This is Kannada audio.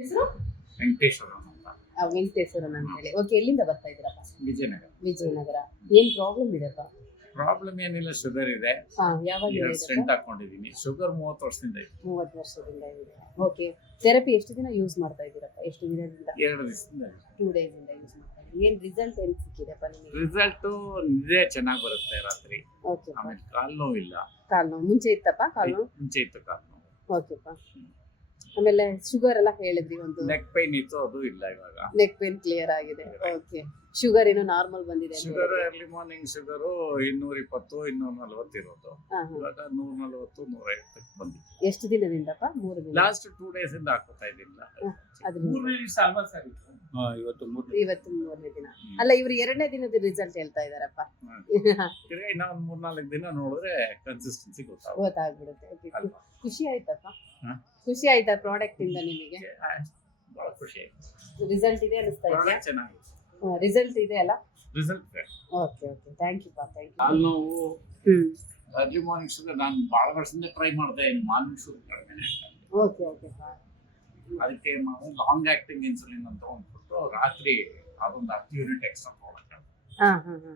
ಹೆಸರು ವೆಂಕಟೇಶ್ವರ ಅಂತ ವೆಂಕಟೇಶ್ವರನ್ ಅಂತ ಹೇಳಿ. ಓಕೆ, ಎಲ್ಲಿಂದ ಬರ್ತಾ ಇದ್ದೀರಪ್ಪ? ವಿಜಯನಗರ. ವಿಜಯನಗರ. ಏನ್ ಪ್ರಾಬ್ಲಮ್ ಇದೆಪ್ಪ? ಪ್ರಾಬ್ಲಮ್ ಏನಿಲ್ಲ, ಶುಗರ್ ಇದೆ. ಯಾವಾಗ ಸ್ಟೆಂಟ್ ಹಾಕೊಂಡಿದೀನಿ. ಶುಗರ್ 30 ವರ್ಷದಿಂದ ಇದೆ. 30 ವರ್ಷದಿಂದ ಇದೆ. ಓಕೆ, ಥೆರಪಿ ಎಷ್ಟು ದಿನ ಯೂಸ್ ಮಾಡ್ತಾ ಇದ್ದೀರಪ್ಪ? ಎಷ್ಟು ದಿನದಿಂದ? 2 ದಿವಸದಿಂದ ಇದೆ. 2 days ಇಂದ ಯೂಸ್ ಮಾಡ್ತಾ ಇದ್ದೀರಿ. ಏನ್ ರಿಸಲ್ಟ್ ಏನ್ ಸಿಕ್ಕಿದೆಪ್ಪ ನಿಮಗೆ? ರಿಸಲ್ಟ್ ನಿದ್ದೆ ಚೆನ್ನಾಗಿ ಬರುತ್ತೆ ರಾತ್ರಿ. ಓಕೆ, ಆಮೇಲೆ ಕಾಲ್ ನೋವಿಲ್ಲ. ಕಾಲು ನೋವು ಮುಂಚೆ ಇತ್ತಪ್ಪ? ಕಾಲು ನೋವು ಮುಂಚೆ ಇತ್ತು ಕಾಲ್ ನೋವು. ಓಕೆಪ್ಪ. ಆಮೇಲೆ ಶುಗರ್ ಎಲ್ಲ ಹೇಳಿದ್ರಿ, ಒಂದು ನೆಕ್ ಪೈನ್ ಇತ್ತು, ಅದು ಇಲ್ಲ ಇವಾಗ. ನೆಕ್ ಪೇನ್ ಕ್ಲಿಯರ್ ಆಗಿದೆ. ಓಕೆ, ಶುಗರ್ ಏನೋ ನಾರ್ಮಲ್ ಬಂದಿದೆ ಅಂತ ಶುಗರ್ ಹೇಳಿದ್ರಿ. ಅರ್ಲಿ ಮಾರ್ನಿಂಗ್ ಶುಗರು 220 240 ಇರೋದು. ಹಾ, ಹಾ. ಇವಾಗ 140 150 ಬಂದಿದೆ. ಎಷ್ಟು ದಿನದಿಂದಪ್ಪ? 3 ದಿನ. ಲಾಸ್ಟ್ 2 days ಇಂದ ಹಾಕೋತಾ ಇದ್ದಿಲ್ಲ. ಅದ್ರಿಂದ ಇವತ್ತು ಇವತ್ತು 3ನೇ ದಿನ. ಅಲ್ಲ, ಇವ್ರು 2ನೇ ದಿನದ ರಿಸಲ್ಟ್ ಹೇಳ್ತಾ ಇದಾರಪ್ಪ. ತಿರ್ಗಾ ಇನ್ನ 3-4 ದಿನ ನೋಡಿದ್ರೆ ಕನ್ಸಿಸ್ಟೆನ್ಸಿ ಗೊತ್ತಾಗ್ಬಿಡುತ್ತೆ. Okay, ಅಲ್ವಾ? ಖುಷಿ ಆಯ್ತಪ್ಪ? ಹಾ? ಖುಷಿ ಆಯ್ತಾ ಪ್ರಾಡಕ್ಟ್ ಇಂದ ನಿಮಗೆ? ಬಹಳ ಖುಷಿ ಆಯ್ತು. ರಿಸಲ್ಟ್ ಇದೆ ಅನಿಸ್ತಾ ಇದೆಯಾ? ಪ್ರಾಡಕ್ಟ್ ಚೆನ್ನಾಗಿದೆ. ರಿಸಲ್ಟ್ ಇದೆ ಅಲ್ಲ? Result okay, okay, thank you ಪಾ, ಥ್ಯಾಂಕ್ ಯು. ಕಾಲು ನೋವು, ಅರ್ಲಿ ಮಾರ್ನಿಂಗ್ ಶುಗರ್ ನಾನು ಬಹಳ ವರ್ಷದಿಂದ ಟ್ರೈ ಮಾಡ್ತಾ ಇದ್ದೀನಿ. ಮಾರ್ನಿಂಗ್ ಶುಗರ್ ಕಡಿಮೆ. ಓಕೆ, ಓಕೆ ಪಾ. ಅದಕ್ಕೆ ನಾವು ಲಾಂಗ್ ಆಕ್ಟಿಂಗ್ ಇನ್ಸುಲಿನ್ ಅಂತ ಒಂದ್ಬಿಟ್ಟು ರಾತ್ರಿ ಅದೊಂದು 10 ಯೂನಿಟ್ ಎಕ್ಸ್ಟ್ರಾ ಕೊಡಕ್ಕೆ. ಹಾ, ಹಾ, ಹಾ.